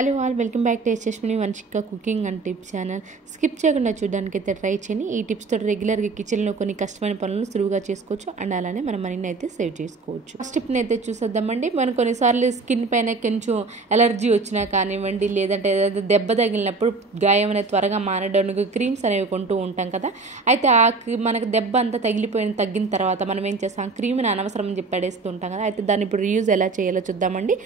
Hello all welcome back to Yashaswini Vamshika cooking and tips channel. Skip చేయకుండా చూడడానికి అయితే try చేయండి. ఈ టిప్స్ తోటి రెగ్యులర్గా కిచెన్లో కొన్ని కష్టమైన పనులను సులువుగా చేసుకోవచ్చు అండ్ అలానే మన మనీని అయితే సేవ్ చేసుకోవచ్చు. ఫస్ట్ టిప్ని అయితే చూసేద్దామండి. మనం కొన్నిసార్లు స్కిన్ పైన కొంచెం ఎలర్జీ వచ్చినా కానివ్వండి, లేదంటే ఏదైతే దెబ్బ తగిలినప్పుడు గాయం అనేది త్వరగా మానడానికి క్రీమ్స్ అనేవి కొంటూ ఉంటాం కదా. అయితే మనకు దెబ్బ అంతా తగ్గిన తర్వాత మనం ఏం చేస్తాం, క్రీమ్ని అనవసరం అని చెప్పి పడేస్తూ ఉంటాం కదా. అయితే దాన్ని ఇప్పుడు రీయూజ్ ఎలా చేయాలో చూద్దామండి.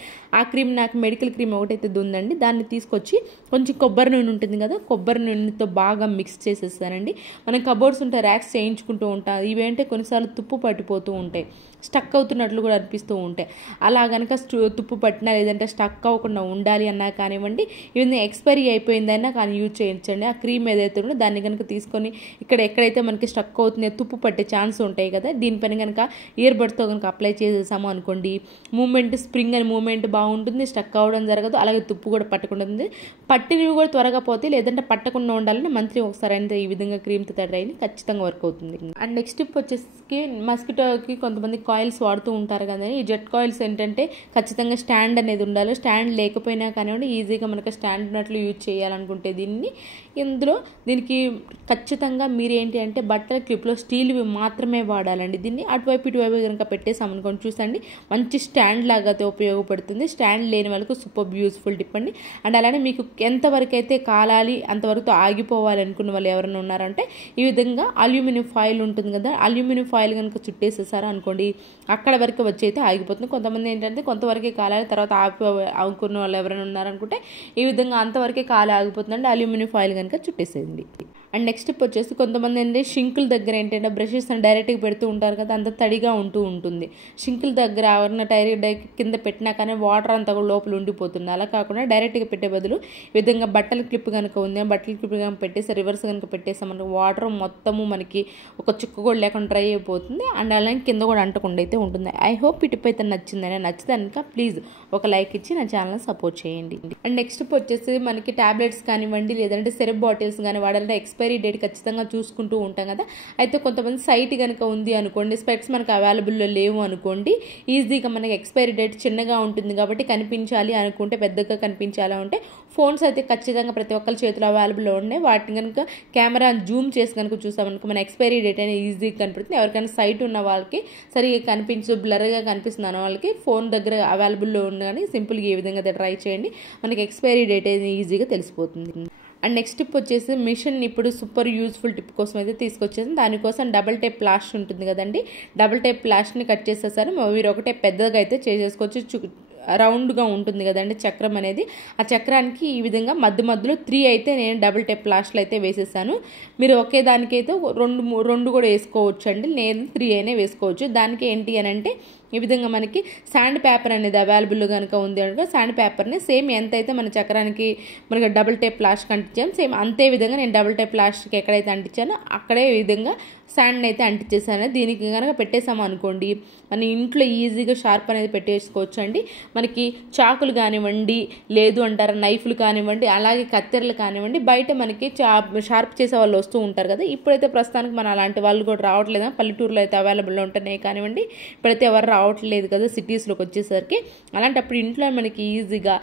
ఆ క్రీమ్ నాకు మెడికల్ క్రీమ్ ఒకటైతే ఉందండి. దాన్ని తీసుకొచ్చి కొంచెం కొబ్బరి నూనె ఉంటుంది కదా, కొబ్బరి నూనెతో బాగా మిక్స్ చేసేస్తానండి. మనం కబోర్డ్స్ ఉంటే ర్యాక్స్ చేయించుకుంటూ ఉంటాం. ఇవేంటే కొన్నిసార్లు తుప్పు పట్టిపోతూ ఉంటాయి, స్టక్ అవుతున్నట్లు కూడా అనిపిస్తూ ఉంటాయి. అలా కనుక తుప్పు పట్టినా లేదంటే స్టక్ అవ్వకుండా ఉండాలి అన్నా కానివ్వండి, ఇవన్నీ ఎక్స్పైరీ అయిపోయిందైనా కానీ యూజ్ చేయించండి. ఆ క్రీమ్ ఏదైతే ఉందో దాన్ని కనుక తీసుకొని ఎక్కడైతే మనకి స్టక్ అవుతుందో తుప్పు పట్టే ఛాన్స్ ఉంటాయి కదా, దీనిపైన కనుక ఇయర్ బడ్స్తో కనుక అప్లై చేసేసాము అనుకోండి, స్ప్రింగ్ అని మూమెంట్ బాగుంటుంది, స్టక్ అవ్వడం జరగదు, అలాగే తుప్పు కూడా పట్టకుండా ఉంది. పట్టినవి కూడా త్వరగా పోతాయి, లేదంటే పట్టకుండా ఉండాలని మంత్లీ ఒకసారి అయితే ఈ విధంగా క్రీమ్తో తయారైన ఖచ్చితంగా వర్క్ అవుతుంది. అండ్ నెక్స్ట్ టిప్ వచ్చేసి మస్కిటోకి కొంతమంది కాయిల్స్ వాడుతూ ఉంటారు కదా. ఈ జెట్ కాయిల్స్ ఏంటంటే ఖచ్చితంగా స్టాండ్ అనేది ఉండాలి. స్టాండ్ లేకపోయినా కానివ్వండి, ఈజీగా మనకు స్టాండ్ ఉన్నట్లు యూజ్ చేయాలనుకుంటే దీనికి ఖచ్చితంగా మీరు ఏంటి అంటే బట్టల క్లిప్లో స్టీల్వి మాత్రమే వాడాలండి. దీన్ని అటువైపు ఇటువైపు కనుక పెట్టేసామనుకోండి, చూసండి మంచి స్టాండ్ లాగా అయితే ఉపయోగపడుతుంది. స్టాండ్ లేని వాళ్ళకు సూపర్ యూస్ఫుల్ టిప్ అండి. అండ్ అలానే మీకు ఎంతవరకు అయితే కాలాలి అంతవరకు ఆగిపోవాలి అనుకున్న వాళ్ళు ఎవరైనా ఉన్నారంటే ఈ విధంగా అల్యూమినియం ఫాయిల్ ఉంటుంది కదా, అల్యూమినియం ఫాయిల్ కనుక చుట్టేసేసారా అనుకోండి, అక్కడ వరకు వచ్చి అయితే ఆగిపోతుంది. కొంతమంది ఏంటంటే కొంతవరకే కాలాలి, తర్వాత ఆగుకున్న వాళ్ళు ఎవరైనా ఉన్నారనుకుంటే ఈ విధంగా అంతవరకే కాలి ఆగిపోతుందండి. అల్యూమినియం ఫాయిల్ కనుక చుట్టేసేయండి. అండ్ నెక్స్ట్ టిప్ వచ్చేసి కొంతమంది ఏంటంటే షింకుల దగ్గర ఏంటంటే బ్రషెస్ అని డైరెక్ట్గా పెడుతూ ఉంటారు కదా, అంత తడిగా ఉంటుంది. షింకుల దగ్గర ఎవరైనా కింద పెట్టినా కానీ వాటర్ అంతా కూడా లోపల ఉండిపోతుంది. అలా కాకుండా డైరెక్ట్గా పెట్టే బదులు ఈ విధంగా బట్టల క్లిప్ కనుక ఉంది, బట్టల క్లిప్ కనుక పెట్టేసి రివర్స్ కనుక పెట్టేసామనుకో వాటర్ మొత్తము మనకి ఒక చుక్క కూడా లేకుండా డ్రై అయిపోతుంది. అండ్ అలాగే కింద కూడా అంటకుండా అయితే ఉంటుంది. ఐ హోప్ ఈ టిప్ అయితే నచ్చిందని. నచ్చితే కనుక ప్లీజ్ ఒక లైక్ ఇచ్చి నా ఛానల్ సపోర్ట్ చేయండి. అండ్ నెక్స్ట్ టిప్ వచ్చేసి మనకి టాబ్లెట్స్ కానివ్వండి, లేదంటే సిరప్ బాటిల్స్ కానీ వాడాలంటే ఎక్స్పైరీ డేట్ ఖచ్చితంగా చూసుకుంటూ ఉంటాం కదా. అయితే కొంతమంది సైట్ కనుక ఉంది అనుకోండి, స్పెక్ట్స్ మనకు అవైలబుల్లో లేవు అనుకోండి, ఈజీగా మనకి ఎక్స్పైరీ డేట్ చిన్నగా ఉంటుంది కాబట్టి కనిపించాలి అనుకుంటే, పెద్దగా కనిపించాలి అంటే ఫోన్స్ అయితే ఖచ్చితంగా ప్రతి ఒక్కరి చేతిలో అవైలబుల్లో ఉన్నాయి. వాటిని కనుక కెమెరా జూమ్ చేసి కనుక చూసామనుకో మన ఎక్స్పైరీ డేట్ అనేది ఈజీగా కనిపిస్తుంది. ఎవరికైనా సైట్ ఉన్న వాళ్ళకి సరిగా బ్లర్గా కనిపిస్తుంది అన్న వాళ్ళకి ఫోన్ దగ్గర అవైలబుల్లో ఉంది కానీ సింపుల్గా ఈ విధంగా ట్రై చేయండి, మనకి ఎక్స్పైరీ డేట్ అనేది ఈజీగా తెలిసిపోతుంది. అండ్ నెక్స్ట్ టిప్ వచ్చేసి మిషన్ ఇప్పుడు సూపర్ యూజ్ఫుల్ టిప్ కోసం అయితే తీసుకొచ్చేసి, దానికోసం డబుల్ టేప్ ప్లాస్టర్ ఉంటుంది కదండి, డబుల్ టేప్ ప్లాస్టర్ని కట్ చేసేసారు. మీరు ఒకటే పెద్దగా అయితే చేసేసుకోవచ్చు. రౌండ్గా ఉంటుంది కదండి చక్రం అనేది, ఆ చక్రానికి ఈ విధంగా మధ్యలో 3 అయితే నేను డబుల్ టేప్ ప్లాస్టర్లు అయితే వేసేసాను. మీరు ఒకే దానికైతే రెండు కూడా వేసుకోవచ్చు అండి, నేను 3 అయినా వేసుకోవచ్చు. దానికి ఏంటి అని అంటే ఈ విధంగా మనకి శాండ్ పేపర్ అనేది అవైలబుల్ కనుక ఉంది అంటే శాండ్ పేపర్ని సేమ్ ఎంతైతే మన చక్రానికి మనకి డబుల్ టేప్ ప్లాస్టర్ అంటించాను, సేమ్ అంతే విధంగా నేను డబుల్ టేప్ ప్లాస్టర్కి ఎక్కడైతే అంటించానో అక్కడే ఈ విధంగా శాండ్ అయితే అంటించేసాను. దీనికి కనుక పెట్టేసాము అనుకోండి, మన ఇంట్లో ఈజీగా షార్ప్ అనేది పెట్టేసుకోవచ్చు అండి. మనకి చాకులు కానివ్వండి, లేదు అంటారా నైఫ్లు కానివ్వండి, అలాగే కత్తెరలు కానివ్వండి, బయట మనకి షార్ప్ చేసే వాళ్ళు వస్తూ ఉంటారు కదా. ఇప్పుడైతే ప్రస్తుతానికి మన అలాంటి వాళ్ళు కూడా రావట్లేదు, పల్లెటూరులో అయితే అవైలబుల్లో ఉంటున్నాయి కానివ్వండి, ఇప్పుడైతే ఎవరు రావట్లేదు కదా సిటీస్లోకి వచ్చేసరికి. అలాంటప్పుడు ఇంట్లో మనకి ఈజీగా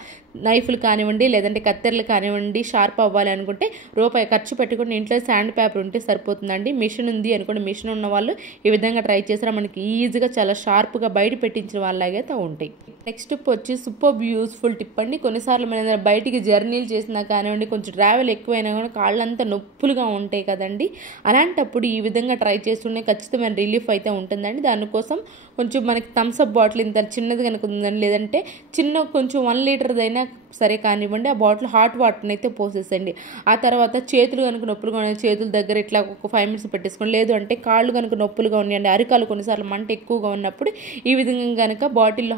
నైఫ్లు కానివ్వండి, లేదంటే కత్తెరలు కానివ్వండి షార్ప్ అవ్వాలి అనుకుంటే రూపాయి ఖర్చు పెట్టుకుని ఇంట్లో శాండ్ పేపర్ ఉంటే సరిపోతుందండి. మిషన్ ఉంది అనుకోండి, మిషన్ ఉన్న వాళ్ళు ఈ విధంగా ట్రై చేసినా మనకి ఈజీగా చాలా షార్ప్గా బయట పెట్టించిన వాళ్ళలాగైతే ఉంటాయి. నెక్స్ట్ టిప్ వచ్చి సూపర్ యూస్ఫుల్ టిప్ అండి. కొన్నిసార్లు మనం బయటికి జర్నీలు చేసినా కానివ్వండి, కొంచెం ట్రావెల్ ఎక్కువైనా కానీ కాళ్ళంతా నొప్పులుగా ఉంటాయి కదండి. అలాంటప్పుడు ఈ విధంగా ట్రై చేస్తుంటే ఖచ్చితమైన రిలీఫ్ అయితే ఉంటుందండి. దానికోసం కొంచెం మనకి థమ్స్అప్ బాటిల్ ఇంత చిన్నది కనుక ఉందండి, లేదంటే కొంచెం 1 లీటర్దైనా సరే కానివ్వండి, ఆ బాటిల్ హాట్ వాటర్ని అయితే పోసేసండి. ఆ తర్వాత చేతులు కనుక నొప్పులుగా ఉన్నాయి, చేతుల దగ్గర ఇట్లా ఒక 5 మినిట్స్ పెట్టేసుకోండి. లేదు అంటే కాళ్ళు కనుక నొప్పులుగా ఉన్నాయండి, అరికాలు కొన్నిసార్లు మంట ఎక్కువగా ఉన్నప్పుడు ఈ విధంగా కనుక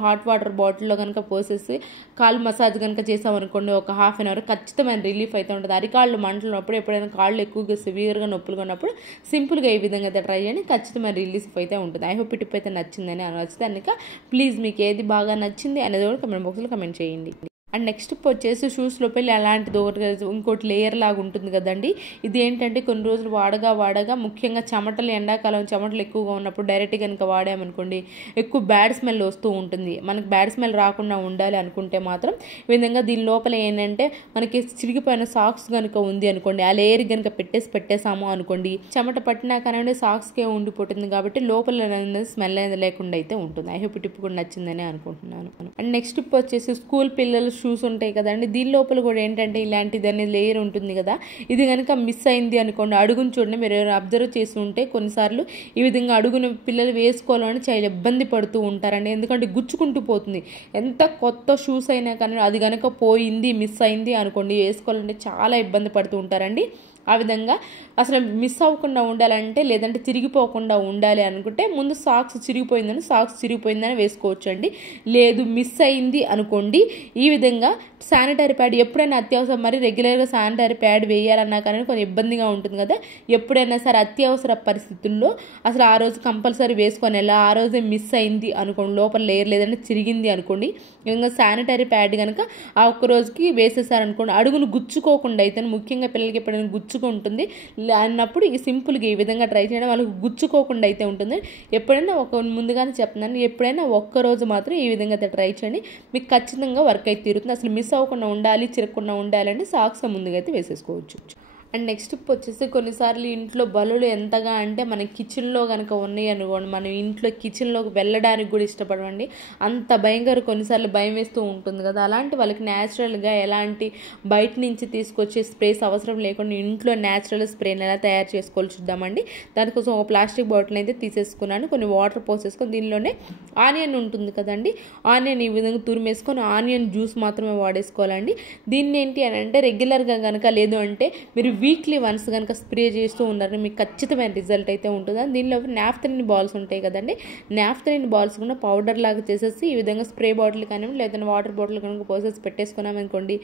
హాట్ వాటర్ బాటిల్లో కనుక పోసేసి కాళ్ళు మసాజ్ కనుక చేసామనుకోండి, ఒక ½ అవర్ ఖచ్చితమైన రిలీఫ్ అయితే ఉంటుంది. అరికాళ్ళు మంటలు ఉన్నప్పుడు, ఎప్పుడైనా కాళ్ళు ఎక్కువగా సివియర్గా నొప్పులుగా ఉన్నప్పుడు సింపుల్గా ఈ విధంగా అయితే ట్రై చేయండి, ఖచ్చితమైన రిలీఫ్ అయితే ఉంటుంది. ఐ హోప్ ఈ టిప్ అయితే నచ్చిందని. నచ్చితే కనుక ప్లీజ్ మీకు ఏది బాగా నచ్చింది అనేది కూడా కమెంట్ బాక్స్లో కమెంట్ చేయండి. అండ్ నెక్స్ట్ వచ్చేసి షూస్ లోపల అలాంటిది ఒకటి ఇంకోటి లేయర్ లాగా ఉంటుంది కదండి. ఇది ఏంటంటే కొన్ని రోజులు వాడగా ముఖ్యంగా చెమటలు, ఎండాకాలం చెమటలు ఎక్కువగా ఉన్నప్పుడు డైరెక్ట్ కనుక వాడామనుకోండి ఎక్కువ బ్యాడ్ స్మెల్ వస్తూ ఉంటుంది. మనకి బ్యాడ్ స్మెల్ రాకుండా ఉండాలి అనుకుంటే మాత్రం ఈ విధంగా దీని లోపల ఏంటంటే మనకి చిరిగిపోయిన సాక్స్ కనుక ఉంది అనుకోండి, ఆ లేయర్ కనుక పెట్టేసాము అనుకోండి, చెమట పట్టినా కానివ్వండి సాక్స్కే ఉండిపోతుంది కాబట్టి లోపల స్మెల్ అనేది లేకుండా అయితే ఉంటుంది. ఐ హోప్ ఈ టిప్ కూడా నచ్చిందని అనుకుంటున్నాను. అండ్ నెక్స్ట్ టిప్ వచ్చేసి స్కూల్ పిల్లలు షూస్ ఉంటాయి కదండి, దీని లోపల కూడా ఏంటంటే ఇలాంటిది అనేది లేయర్ ఉంటుంది కదా, ఇది కనుక మిస్ అయింది అనుకోండి, అడుగును చూడండి, మీరు అబ్జర్వ్ చేసి ఉంటే కొన్నిసార్లు ఈ విధంగా అడుగును పిల్లలు వేసుకోవాలని చాలా ఇబ్బంది పడుతూ ఉంటారండి. ఎందుకంటే గుచ్చుకుంటూ పోతుంది. ఎంత కొత్త షూస్ అయినా కానీ అది కనుక పోయింది మిస్ అయింది అనుకోండి, వేసుకోవాలంటే చాలా ఇబ్బంది పడుతూ ఉంటారండి. ఆ విధంగా అసలు మిస్ అవ్వకుండా ఉండాలంటే లేదంటే చిరిగిపోకుండా ఉండాలి అనుకుంటే ముందు సాక్స్ చిరిగిపోయిందని వేసుకోవచ్చు అండి. లేదు మిస్ అయింది అనుకోండి, ఈ విధంగా శానిటరీ ప్యాడ్ ఎప్పుడైనా అత్యవసరం, మరి రెగ్యులర్గా శానిటరీ ప్యాడ్ వేయాలన్నా కానీ కొంచెం ఇబ్బందిగా ఉంటుంది కదా, ఎప్పుడైనా సరే అత్యవసర పరిస్థితుల్లో అసలు ఆ రోజు కంపల్సరీ వేసుకొని ఆ రోజే మిస్ అయింది అనుకోండి, లోపల లేయర్ లేదంటే చిరిగింది అనుకోండి, ఇంకా శానిటరీ ప్యాడ్ కనుక ఆ ఒక్క రోజుకి వేసేసారనుకోండి, అడుగును గుచ్చుకోకుండా అయితే, ముఖ్యంగా పిల్లలకి ఎప్పుడైనా గుచ్చుకుంటుంది అన్నప్పుడు ఈ సింపుల్గా ఈ విధంగా ట్రై చేయడం వాళ్ళకి గుచ్చుకోకుండా అయితే ఉంటుంది. ఎప్పుడైనా ముందుగానే చెప్తున్నాను, ఎప్పుడైనా ఒక్కరోజు మాత్రం ఈ విధంగా అయితే ట్రై చేయండి, మీకు ఖచ్చితంగా వర్క్ అయితే తీరుతుంది. అసలు మిస్ అవ్వకుండా ఉండాలి, చిరగకుండా ఉండాలంటే సాక్స్ ముందుగా అయితే వేసేసుకోవచ్చు. అండ్ నెక్స్ట్ వచ్చేసి కొన్నిసార్లు ఇంట్లో బల్లులు ఎంతగా అంటే మన కిచెన్లో కనుక ఉన్నాయి అనుకోండి, మనం ఇంట్లో కిచెన్లోకి వెళ్ళడానికి కూడా ఇష్టపడమండి, అంత భయంకర కొన్నిసార్లు భయం వేస్తూ ఉంటుంది కదా, అలాంటి వాళ్ళకి న్యాచురల్గా ఎలాంటి బయట నుంచి తీసుకొచ్చే స్ప్రేస్ అవసరం లేకుండా ఇంట్లో న్యాచురల్ స్ప్రేని ఎలా తయారు చేసుకోవాలి చూద్దామండి. దానికోసం ఒక ప్లాస్టిక్ బాటిల్ అయితే తీసేసుకున్నాను, కొన్ని వాటర్ పోసేసుకొని దీనిలోనే ఆనియన్ ఉంటుంది కదండి, ఆనియన్ ఈ విధంగా తురిమేసుకొని ఆనియన్ జ్యూస్ మాత్రమే వాడేసుకోవాలండి. దీన్ని ఏంటి అని అంటే రెగ్యులర్గా కనుక లేదు అంటే మీరు వీక్లీ వన్స్ కనుక స్ప్రే చేస్తూ ఉన్నారని మీకు ఖచ్చితమైన రిజల్ట్ అయితే ఉంటుంది. దీనిలో నాఫ్థలిన్ బాల్స్ ఉంటాయి కదండి, నాఫ్థలిన్ బాల్స్ కూడా పౌడర్ లాగా చేసేసి ఈ విధంగా స్ప్రే బాటిల్ కానివ్వండి లేదంటే వాటర్ బాటిల్ కనుక పోసేసి పెట్టేసుకున్నామనుకోండి,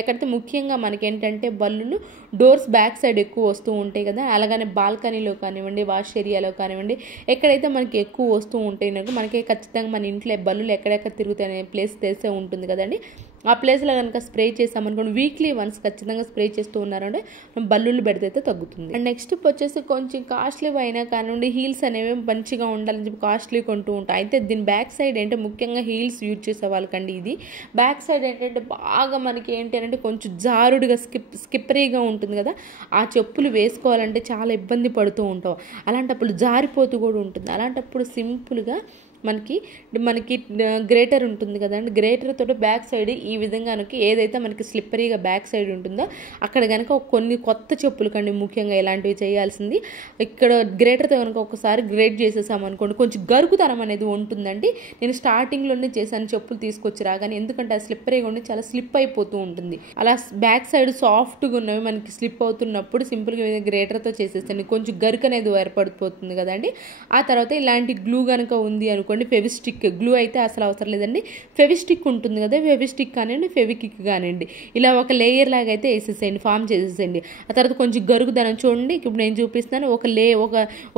ఎక్కడైతే ముఖ్యంగా మనకి ఏంటంటే బల్లులు డోర్స్ బ్యాక్ సైడ్ ఎక్కువ వస్తూ ఉంటాయి కదా, అలాగనే బాల్కనీలో కానివ్వండి వాష్ ఏరియాలో కానివ్వండి ఎక్కడైతే మనకి ఎక్కువ వస్తూ ఉంటాయి మనకి ఖచ్చితంగా మన ఇంట్లో బల్లులు ఎక్కడెక్కడ తిరుగుతాయనే ప్లేస్ తెలిసే ఉంటుంది కదండి, ఆ ప్లేస్లో కనుక స్ప్రే చేసామనుకోండి, వీక్లీ వన్స్ ఖచ్చితంగా స్ప్రే చేస్తూ ఉన్నారంటే బల్లులు పెడితే అయితే తగ్గుతుంది. అండ్ నెక్స్ట్ వచ్చేసి కొంచెం కాస్ట్లీ అయినా కానివ్వండి హీల్స్ అనేవి మంచిగా ఉండాలని చెప్పి కాస్ట్లీ కొంటూ ఉంటాయి. అయితే దీని బ్యాక్ సైడ్ ఏంటంటే ముఖ్యంగా హీల్స్ యూజ్ చేసే వాళ్ళకండి ఇది బ్యాక్ సైడ్ ఏంటంటే బాగా మనకి ఏంటి అంటే కొంచెం జారుడుగా స్కిప్పరీగా ఉంటుంది కదా, ఆ చెప్పులు వేసుకోవాలంటే చాలా ఇబ్బంది పడుతూ ఉంటాం, అలాంటప్పుడు జారిపోతూ కూడా ఉంటుంది. అలాంటప్పుడు సింపుల్గా మనకి గ్రేటర్ ఉంటుంది కదండి, గ్రేటర్ తోటి బ్యాక్ సైడ్ ఈ విధంగా ఏదైతే మనకి స్లిప్పరీగా బ్యాక్ సైడ్ ఉంటుందో అక్కడ కనుక కొన్ని కొత్త చెప్పులు కండి ముఖ్యంగా ఇలాంటివి చేయాల్సింది. ఇక్కడ గ్రేటర్తో కనుక ఒకసారి గ్రేట్ చేసేసామనుకోండి కొంచెం గరుకుతనం అనేది ఉంటుందండి. నేను స్టార్టింగ్లోనే చేశాను చెప్పులు తీసుకొచ్చి రాగానే, ఎందుకంటే ఆ స్లిప్పరీగా ఉండి చాలా స్లిప్ అయిపోతూ ఉంటుంది. అలా బ్యాక్ సైడ్ సాఫ్ట్గా ఉన్నవి మనకి స్లిప్ అవుతున్నప్పుడు సింపుల్గా గ్రేటర్తో చేసేసండి, కొంచెం గరుకు అనేది ఏర్పడిపోతుంది కదండి. ఆ తర్వాత ఇలాంటి గ్లూ కనుక ఉంది అనుకో, ఫెవిస్టిక్ గ్లూ అయితే అసలు అవసరం లేదండి, ఫెవిస్టిక్ ఉంటుంది కదా, ఫెవిస్టిక్ కానివ్వండి ఫెవికిక్ కానివ్వండి ఇలా ఒక లేయర్ లాగా అయితే వేసేసేయండి, ఫామ్ చేసేసేయండి. ఆ తర్వాత కొంచెం గరుగుదనం చూడండి, ఇప్పుడు నేను చూపిస్తున్నాను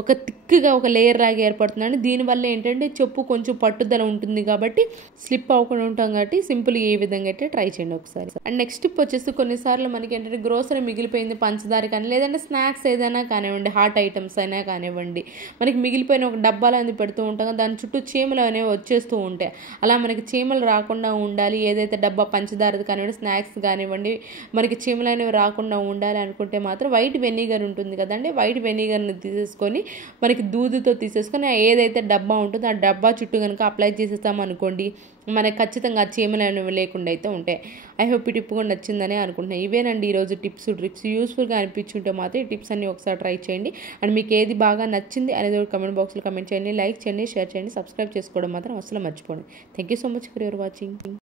ఒక థిక్గా ఒక లేయర్ లాగా ఏర్పడుతుందండి. దీనివల్ల ఏంటంటే చెప్పు కొంచెం పట్టుదల ఉంటుంది కాబట్టి స్లిప్ అవ్వకుండా ఉంటాం కాబట్టి సింపుల్గా ఈ విధంగా అయితే ట్రై చేయండి ఒకసారి. అండ్ నెక్స్ట్ టిప్ వచ్చేసి కొన్నిసార్లు మనకి ఏంటంటే గ్రోసరీ మిగిలిపోయింది, పంచదార కానీ లేదంటే స్నాక్స్ ఏదైనా కానివ్వండి, హాట్ ఐటమ్స్ అయినా కానివ్వండి, మనకి మిగిలిపోయిన ఒక డబ్బాలు అనేది పెడుతూ ఉంటాం, దాని చుట్టూ చీమలు అనేవి వచ్చేస్తూ ఉంటాయి. అలా మనకి చీమలు రాకుండా ఉండాలి, ఏదైతే డబ్బా పంచదారది కానివ్వండి స్నాక్స్ కానివ్వండి మనకి చీమలు అనేవి రాకుండా ఉండాలి అనుకుంటే మాత్రం వైట్ వెనిగర్ ఉంటుంది కదండి, వైట్ వెనిగర్ని తీసేసుకొని మనకి దూదుతో తీసేసుకొని ఏదైతే డబ్బా ఉంటుందో ఆ డబ్బా చుట్టూ కనుక అప్లై చేసేస్తామనుకోండి మనకి ఖచ్చితంగా చీమలు అనేవి లేకుండా అయితే ఉంటాయి. ఐ హోప్ ఈ టిప్ కూడా నచ్చిందని అనుకుంటున్నాను. ఇవేనండి ఈరోజు టిప్స్ ట్రిక్స్, యూస్ఫుల్గా అనిపించుంటే మాత్రం ఈ టిప్స్ అన్ని ఒకసారి ట్రై చేయండి. అండ్ మీకు ఏది బాగా నచ్చింది అనేది కమెంట్ బాక్స్లో కమెంట్ చేయండి, లైక్ చేయండి, షేర్ చేయండి, సబ్స్క్రైబ్ చేసుకోవడం మాత్రం అసలు మర్చిపోండి. Thank you so much for your watching.